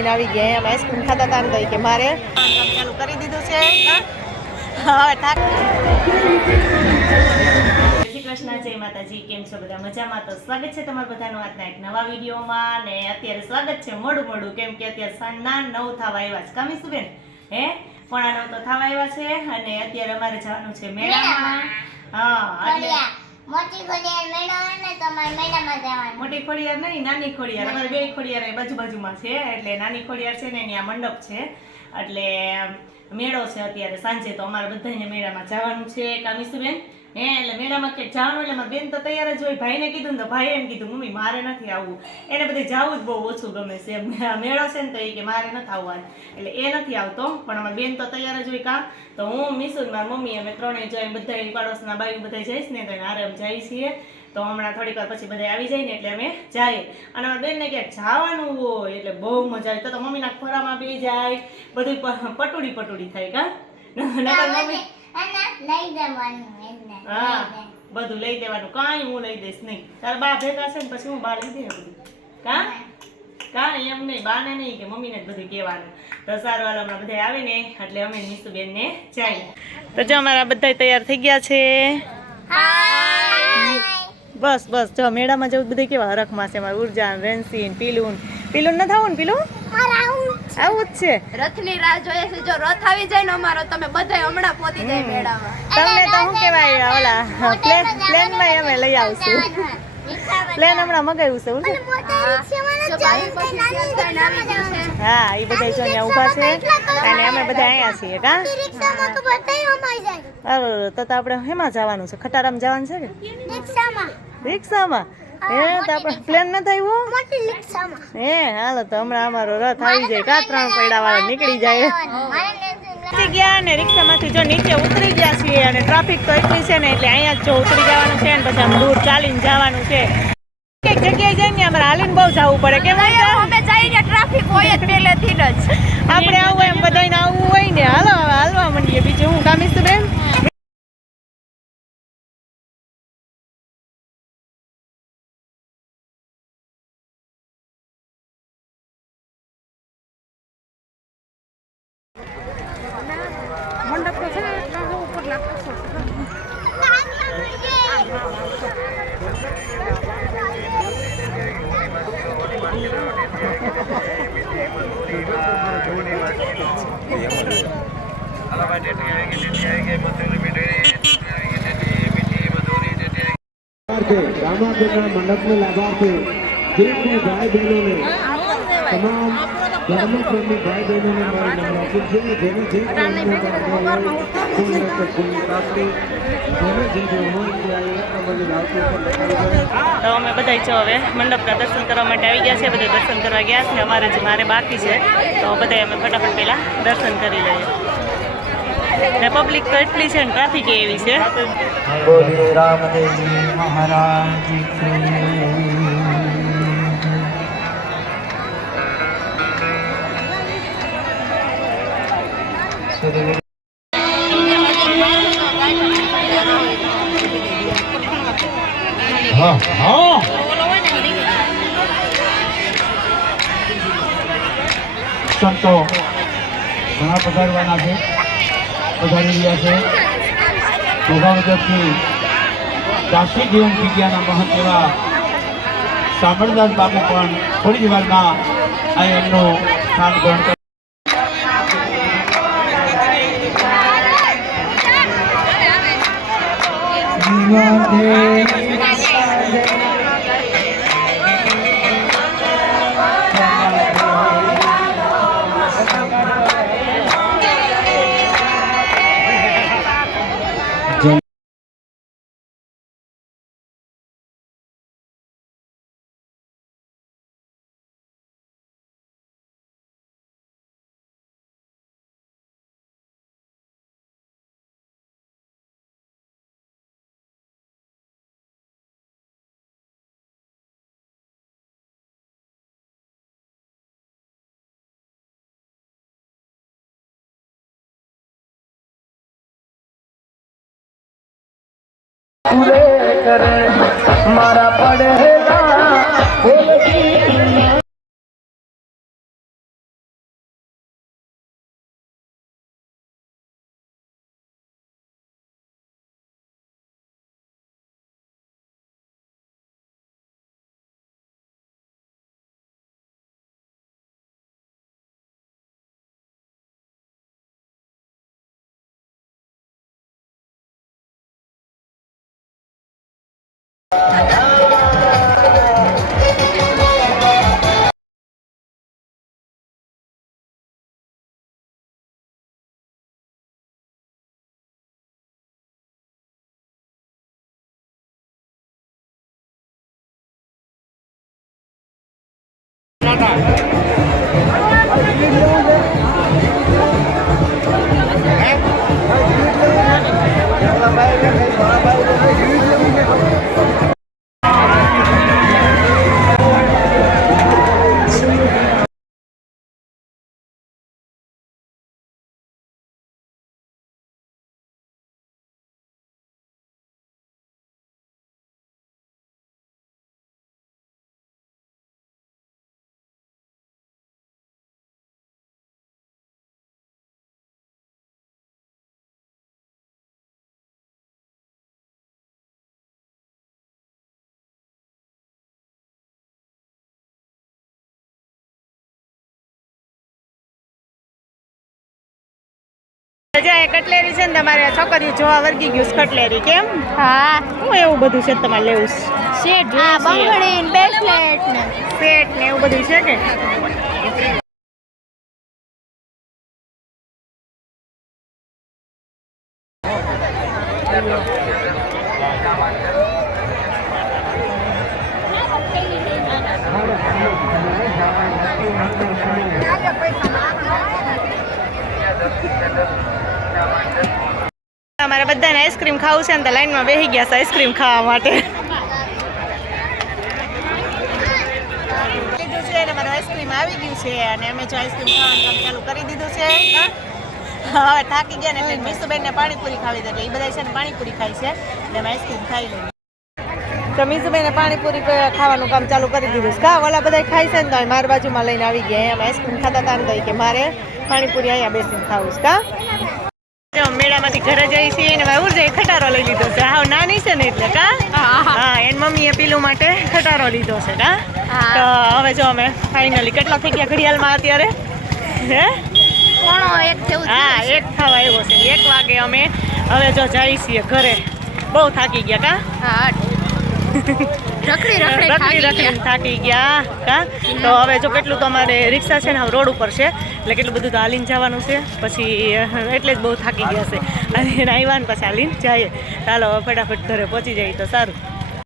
લઈને આવી ગયા. અમે આઈસ્ક્રીમ ખાતા હતા ને તો કે મારે ચાલુ કરી દીધું છે. હવે થાક. શ્રી કૃષ્ણ, જય માતાજી. કેમ છો બધા? મજામાં? તો સ્વાગત છે તમારા બધાનું આજના એક નવા વિડીયોમાં. ને અત્યારે સ્વાગત છે મોડું કેમ કે અત્યારે સાંજના 9 થવા આવ્યા છે. કામીશું બેન હે 9:15 તો થવા આવ્યા છે અને અત્યારે અમારે જવાનું છે મેળામાં. હા, એટલે મોટી ખોડિયાર મેળો ને તમારે મેળામાં જવાનું. મોટી ખોડિયાર નહીં, નાની ખોડિયાર. અમારે બે ખોડિયાર બાજુમાં છે. એટલે નાની ખોડિયાર છે ને ત્યાં મંડપ છે, એટલે મેળો છે અત્યારે સાંજે. તો અમારે બધાને મેળામાં જવાનું છે. કામીસુબેન એટલે મેળામાં કે જવાનું. એટલે મારી બેન તો તૈયાર જ હોય. ભાઈને કીધું ને તો ભાઈએ એમ કીધું મમ્મી મારે નથી આવવું. એને બધે જવું જ બહુ ઓછું ગમે છે. મેળો છે ને તો એ કે મારે નથી આવવાનું, એટલે એ નથી આવતો. પણ અમારી બેન તો તૈયાર જ હોય. કાં તો હું મીસુ મારી મમ્મી અમે ત્રણેય જઈ બધા પાડોશના બાયું બધા જઈશ ને તો આરામ જાય છીએ. તો હમણાં થોડીક વાર પછી બધા આવી જાય ને એટલે અમે જઈએ. અને અમારા બેનને ક્યાંક જવાનું હોય એટલે બહુ મજા આવે. તો મમ્મીના ખોરામાં બી જાય, બધું પટુડી થાય. કાં મમ્મી હા બધું લઈ દેવાનું. કાંઈ હું લઈ દઈશ નહીં. તારા બા ભેગા છે ને પછી હું બા લઈ દે બધું. કાં એમ નહીં, બાને નહીં કે મમ્મીને જ બધું કહેવાનું. તો સારું હાલ હમણાં બધા આવે ને એટલે અમે મીસુબેન ને જઈએ. તો જો અમારા બધા તૈયાર થઈ ગયા છે. બસ જો મેળામાં જવું બધા કેવા હરખમાં છે. અમારા ઉર્જા, રેન્સી, પીલું ન થવું ને પીલું આવું જ છે. રથની રાહ જોઈએ છે. જો રથ આવી જાય ને અમારો તમે બધા હમણાં પહોંચી જાય મેળામાં. તમને તો શું કહેવાય ઓલા પ્લેનમાં અમે લઈ આવશું. પ્લેન હમણાં મગાવ્યું છે. હા એ બધા જો અહીંયા ઊભા છે અને અમે બધા અહીંયા છીએ. કાં તો આપણે હેમાં જવાનું છે? ખટારામાં જવાનું છે કે રિક્ષામાં? હે તો આપણે પ્લેન નથી આવ્યો હે? હાલો તો હમણાં અમારો રથ આવી જાય. કાં 3 પૈડા વાળા નીકળી જાય. ગયા ને રિક્ષામાંથી જો નીચે ઉતરી ગયા છીએ અને ટ્રાફિક તો એટલી છે ને એટલે અહીંયા જ જો ઉતરી જવાનું છે ને પછી આમ દૂર ચાલીને જવાનું છે. એક જગ્યાએ જઈને અમારે હાલીને બહુ જવું પડે. કેમ અમે જઈને ટ્રાફિક હોય જ પહેલેથી જ. આપણે આવું એમ બધાને આવવું હોય ને હાલો હાલવા માંડીએ. બીજું હું કામીશું બેન મંડપ તો છે ઉપર લાગતો. રામાપીરના મંડપનો લાભાર્થી જે કોઈ ભાઈ બહેનોને તમામ ધર્મપ્રેમી ભાઈ બહેનોને મારી નામ આપું છું. જેને જે પ્રાપ્તિ જેને જે હોય તો અમે બધા જો હવે મંડપના દર્શન કરવા માટે આવી ગયા છે. બધા દર્શન કરવા ગયા છે. મારે બાકી છે તો બધા અમે ફટાફટ પહેલાં દર્શન કરી લઈએ. ને પબ્લિક તો એટલી છે ને ટ્રાફિક એવી છે. બોલીએ રામદેવજી મહારાજ સંતો ઘણા પધારવાના છે, પધારી રહ્યા છે. ભગવાનથી કાશી જીવન વિજ્ઞાનના મહંત એવા સામળદાસ બાપુ પણ થોડી જ વારમાં આ એમનું સ્થાન ગ્રહણ કરે. पूरे करे मारा पड़ेगा કટલેરી છે ને તમારે છોકરીઓ જોવા વર્ગી ગયું છે કટલેરી કેમ? હા હું એવું બધું છે તમારે લેવું છે? સેટ હા બંગડી ને બ્રેસલેટ ને પેટ ને એવું બધું છે કે? અમારે બધાને આઈસ્ક્રીમ ખાવું છે ને તો લાઈનમાં બેસી ગયા છે આઈસ્ક્રીમ ખાવા માટે. લીધું છે અને મારું આઈસ્ક્રીમ આવી ગયું છે અને અમે જો આઈસ્ક્રીમ ખાવાનું કામ ચાલુ કરી દીધું છે. હવે થાકી ગયા ને એટલે મીસુબેનને પાણીપુરી ખાવી દે. એ બધા છે ને પાણીપુરી ખાય છે એટલે અમે આઈસ્ક્રીમ ખાઈ લઈએ. તો મીસુબેને પાણીપુરી ખાવાનું કામ ચાલુ કરી દીધું છે. કા ઓલા બધા ખાય છે ને તો મારી બાજુમાં લઈને આવી ગયા. એમ આઈસ્ક્રીમ ખાતા હતા ને કે મારે પાણીપુરી અહીંયા બેસીને ખાવું છે. કા મેળામાંથી ઘરે જઈ છીએ ને ભાઈ ઉર્જા ખટારો લઈ લીધો છે. હાવ નાની છે ને એટલે કા હા એની મમ્મીએ પીલું માટે ખટારો લીધો છે. કા તો હવે જો અમે ફાઇનલી કેટલા થઈ ગયા ઘડિયાળમાં અત્યારે? હે કોણો એક થયું હા 1 થવા આવ્યો છે. 1 વાગે અમે હવે જો જઈ છીએ ઘરે. બહુ થાકી ગયા કા? હા રખડી થાકી ગયા કા? તો હવે જો કેટલું તો અમારે રિક્ષા છે ને હવે રોડ ઉપર છે એટલે કેટલું બધું તો હાલીને જવાનું છે. પછી એટલે જ બહુ થાકી ગયા છે અને આવ્યા ને પછી હાલીને જઈએ. ચાલો ફટાફટ ઘરે પહોંચી જાય તો સારું.